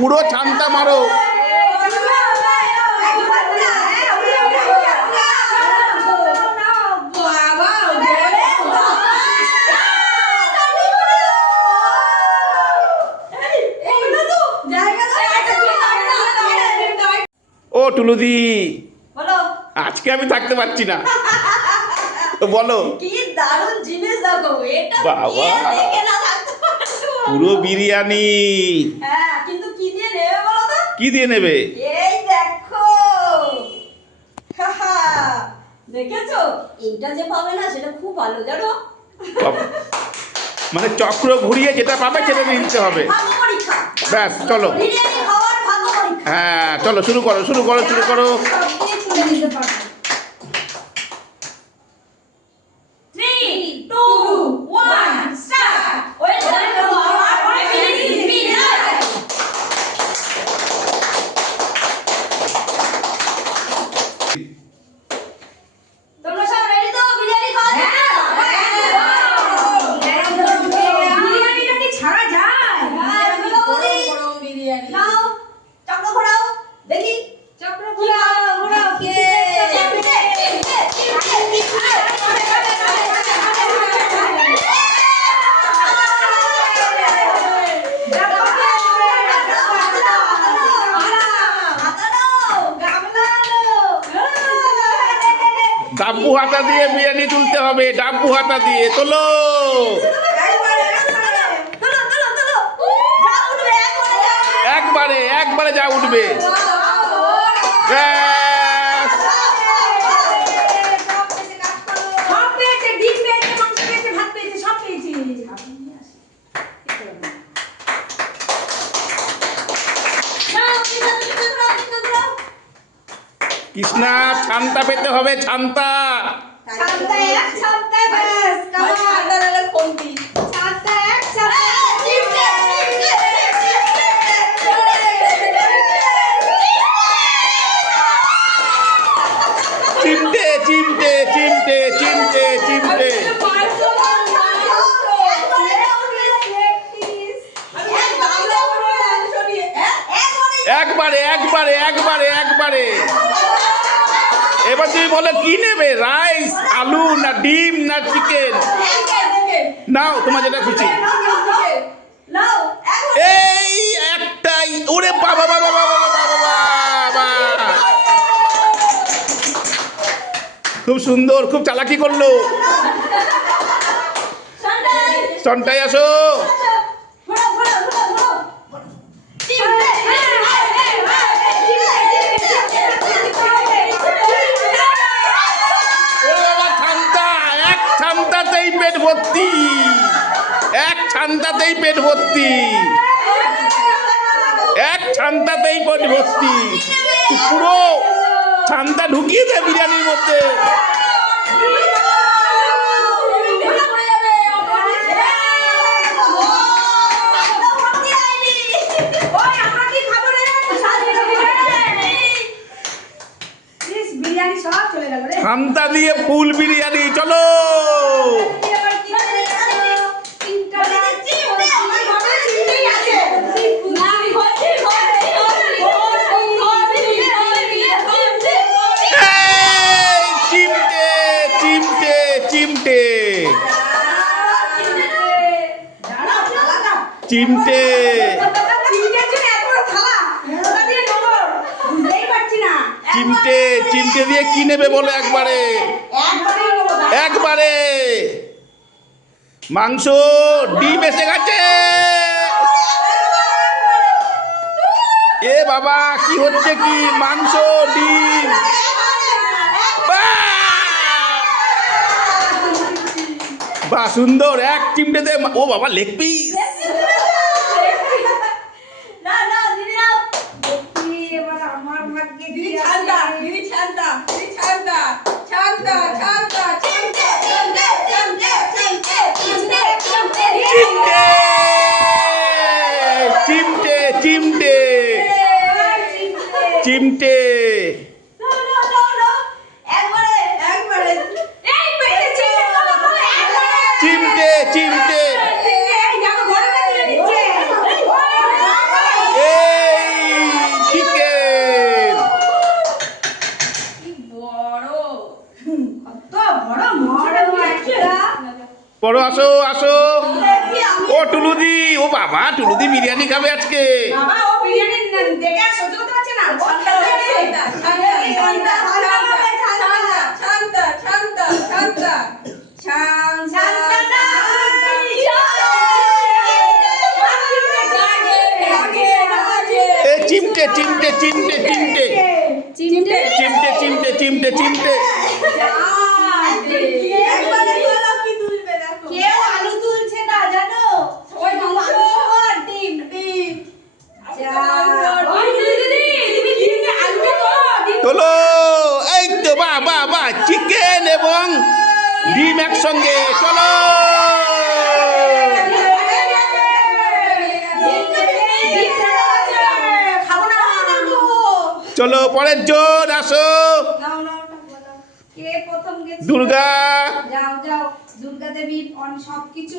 পুরো ছানটা মারো। ও টুলুদি, আজকে আমি থাকতে পারছি না। বলো কি দারুণ জিনিস দেখো, এটা বাবা, দেখে না থাকতে পারছো। পুরো বিরিয়ানি। হ্যাঁ, কিন্তু কি দিয়ে নেবে বলো তো? কি দিয়ে নেবে? এই দেখো, দেখেছো? এইটা যে পাবে না সেটা খুব ভালো, জানো? মানে চক্র ঘুরিয়ে যেটা পাবে সেটা নিতে হবে। ভাগ্য পরীক্ষা। ব্যাস, চলো। বিরিয়ানি খাওয়ার ভাগ্য পরীক্ষা। হ্যাঁ চলো, শুরু করো শুরু করো শুরু করো। সবকিছু ছুঁড়ে নিতে পারবে। 3, 2, 1, স্টার্ট। ওই দেখো, আমার বিরিয়ানি বিরিয়ানি। তোমরা সব রেডি তো বিরিয়ানি খাওয়ার জন্য? বিরিয়ানি ছাড়া যায়? গরম বিরিয়ানি। নাও, চক্র ঘোরাও, দেখি। চক্র ঘোরাও, ঘোরাও। ডাব্বু হাতা দিয়ে বিরিয়ানি তুলতে হবে, ডাব্বু হাতা দিয়ে তোলো। একবারে একবারে যা উঠবে। ব্যাস। কৃষ্ণা, ছানটা পেতে হবে, ছানটা। চিমটে চিমটে চিমটে চিমটে চিমটে। একবারে একবারে একবারে একবারে। এবার তুমি বলো কি নেবে, রাইস, আলু, না ডিম, না চিকেন? নাও তোমার যেটা খুশি। এই একটাই। ওরে বাবা বাবা বাবা বাবা বাবা, খুব সুন্দর, খুব চালাকি করলো। সন্টাই আসো। এক ছান্তাতেই পেট ভর্তি, এক ছান্তাতেই পেট ভর্তি, এক ছান্তাতেই পেট ভর্তি। পুরো ছান্তা ঢুকিয়ে দেয় বিরিয়ানির মধ্যে। ছান্তা দিয়ে ফুল বিরিয়ানি। চলো চিমটে চিমটে চিমটে চিমটে। চিমটে চিমটে দিয়ে কি নেবে বলো একবারে একবারে। মাংস, ডিম এসে গেছে। এ বাবা, কি হচ্ছে কি? মাংস, ডিম। বাহ সুন্দর, এক চিমটে দে। ও বাবা, লেগ পিস। চিমটে চিমটে চিমটে। চিমটে চিমটে। এই আসো আসো ও টুলুদি, ও বাবা টুলুদি বিরিয়ানি খাবে আজকে। বাবা ও বিরিয়ানি দেখে আর সহ্য করতে পারছে না। এ চিমটে চিমটে চিমটে চিমটে চিমটে চিমটে চিমটে চিমটে। কেউ আলু তুলছে না জানো, ওই মাংস আর ডিম ডিম। তোলো, এই তো বাহ বাহ বাহ, চিকেন এবং ডিম একসঙ্গে, চলো চলো পরের জন আসো। কে প্রথম গেছে? দুর্গা, যাও যাও, দুর্গা দেবী সবকিছু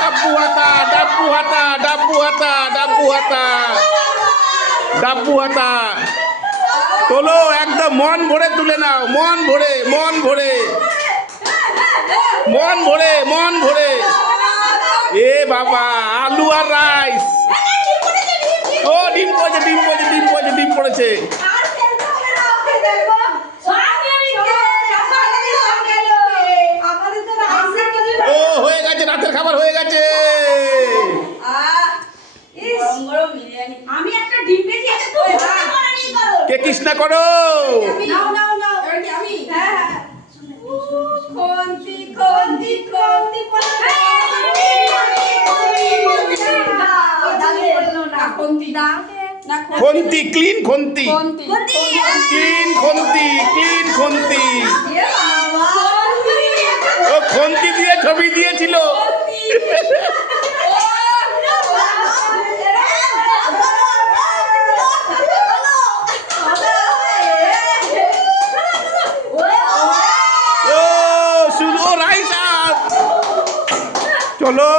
ডাব্বু হাতা ডাব্বু হাতা ডাব্বু হাতা ডাব্বু হাতা ডাব্বু হাতা। তোলো, একদম মন ভরে তুলে নাও, মন ভরে মন ভরে মন ভরে মন ভরে। এ বাবা, আলু আর রাইস। ও ডিম পড়েছে ডিম পড়েছে ডিম পড়েছে ডিম পড়েছে। ও হয়ে গেছে, রাতের খাবার হয়ে গেছে। আমি একটা ডিম পেয়েছি, এটা তো কে কৃষ্ণা করো। নাও নাও নাও, আমি হ্যাঁ হ্যাঁ। খন্তি খন্তি খন্তি খন্তি, ক্লিন খন্তি, ক্লিন খন্তি, ক্লিন খন্তি। ও খন্তি দিয়ে ছবি দিয়েছিল। ও শুধু রাইস আপ। চলো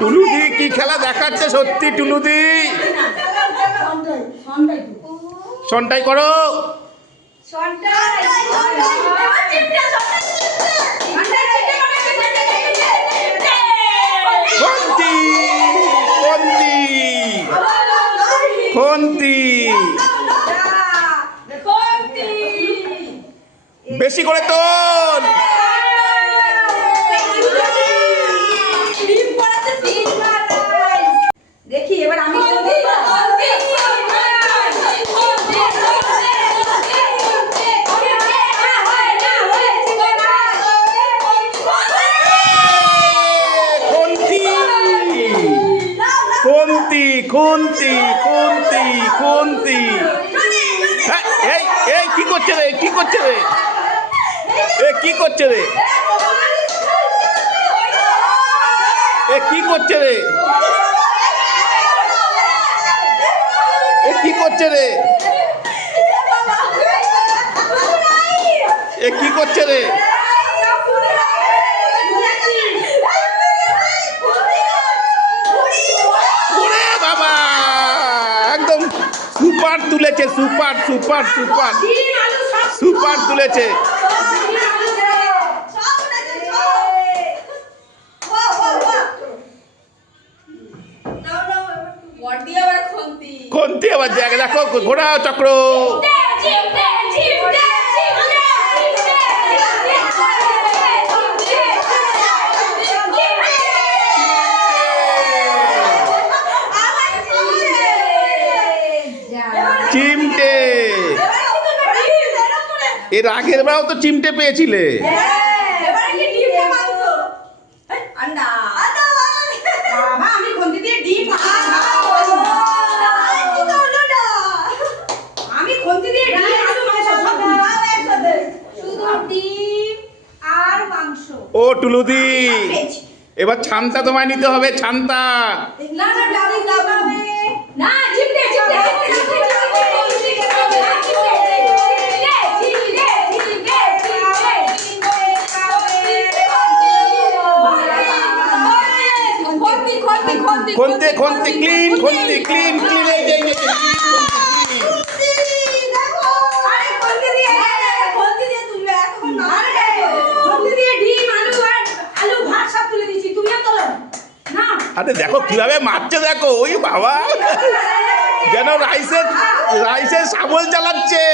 টুলুদি কি খেলা দেখাচ্ছে সত্যি। টুলুদি সন্টাই করো। খন্তি খন্তি খন্তি। বেশি করে তোল। দেখি এবার আমি খুন্তি খুন্তি খুন্তি খুন্তি। এই এই কি করছে রে, কি করছে রে, এ কি করছে রে, এ কি করছে রে, এ কি করছে রে, এ কি করছে রে। ওরে বাবা, একদম সুপার তুলেছে, সুপার সুপার সুপার সুপার তুলেছে। খন্তি আবার জায়গা দেখো, ঘোড়া চক্র। চিমটে, এর আগের বেলাও তো চিমটে পেয়েছিলে। আমি খন্তি দিয়ে ডিম, আমি খন্তি দিয়ে ডিম আলু মাংস সব শুধু ডিম আর মাংস। ও টুলুদি, এবার ছান্তা তোমায় নিতে হবে, ছান্তা। না না ডালি দাবাবে না, চিমটে চিমটে খন্তি খন্তি, ক্লিন খন্তি ক্লিন ক্লিন এই যে আরে খন্তি দিয়ে তুলবে এতক্ষণ না আরে খন্তি দিয়ে ডিম আলু ভাত সব তুলে দিয়েছি তুমিও তোলো না আরে দেখো কিভাবে মারছে দেখো ওই বাবা যেন রাইসের শাবল চালাচ্ছে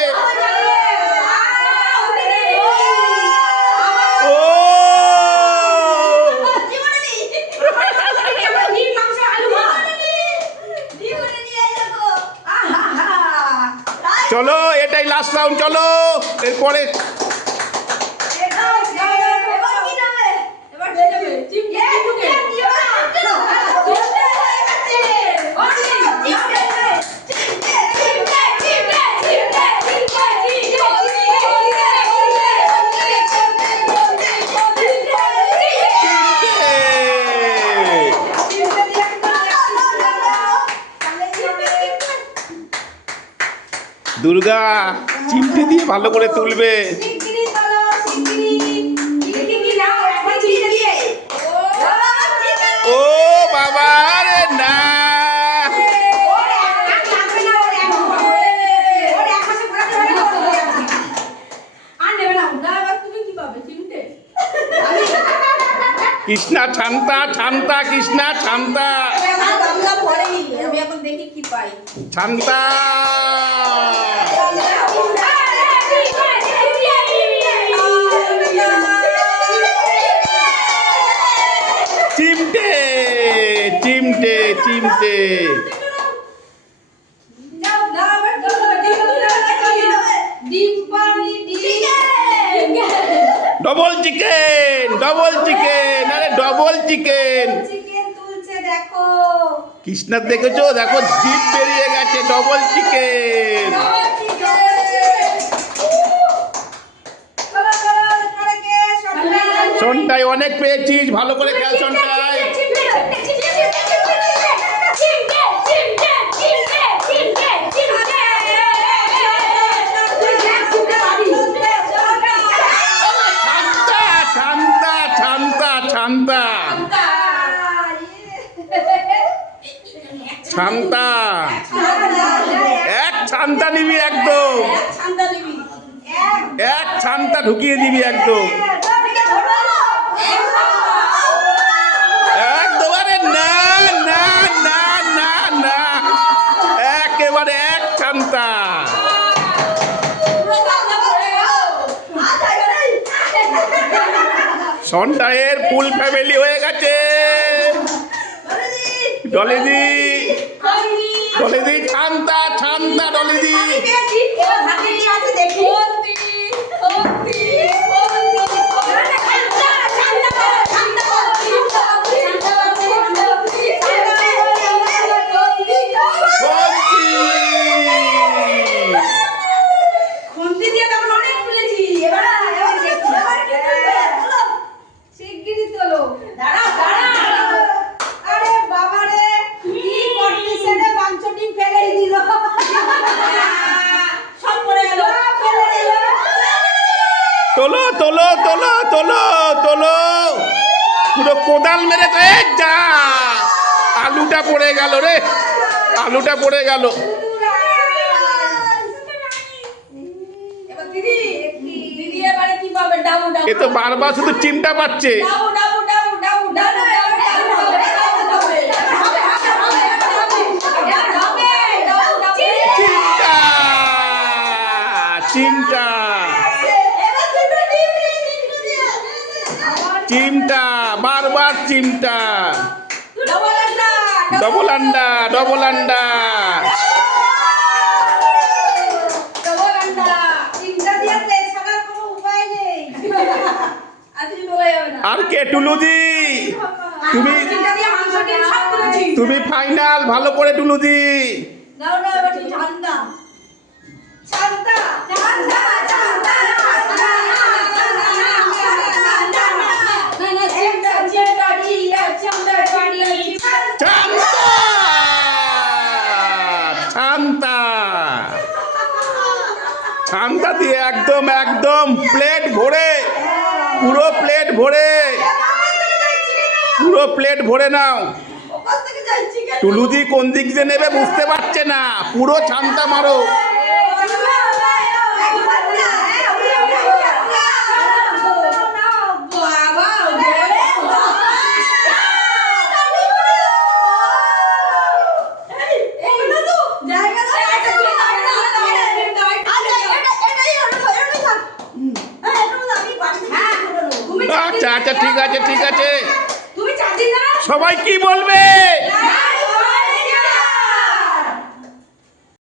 ও চলো এটাই লাস্ট রাউন্ড চলো এরপরে দুর্গা চিমটি দিয়ে ভালো করে তুলবে ও বাবা রে না কৃষ্ণা ছান্তা ছান্তা কৃষ্ণা ছান্তা আমি এখন দেখি কি পাই ছান্তা চিমটে চিমটে চিমটে ডবল চিকেন আরে ডবল চিকেন কৃষ্ণার দেখেছো দেখো জিপ বেরিয়ে গেছে ডবল চিকেন সন্টাই অনেক পেয়েছিস ভালো করে খেল সন্টাই ছান্তা ছান্তা ছান্তা ছান্তা এক ছান্তা নিবি একদম এক ছান্তা ঢুকিয়ে দিবি একদম একবারে না না না না না একেবারে এক ছান্তা সন্টায়ের ফুল ফ্যামিলি হয়ে গেছে ডলিদি ছান্তা ছান্তা ডলিদি তোলো তোলো তোলো তোলো তোলো পুরো কোদাল মেরেছে যা আলুটা পড়ে গেল রে আলুটা পড়ে গেল এ তো বারবার শুধু চিমটা পাচ্ছে চিমটা চিমটা বারবার চিমটা ডবল আন্ডা ডবল আন্ডা আর কে টুলুদি তুমি ফাইনাল ভালো করে টুলুদি ছান্তা দিয়ে একদম একদম প্লেট ভরে পুরো প্লেট ভরে নাও টুলুদি কোন দিক দিয়ে নেবে বুঝতে পারছে না, পুরো ছানটা মারো। আচ্ছা আচ্ছা ঠিক আছে ঠিক আছে, তুমি চার দিন সবাই কি বলবে?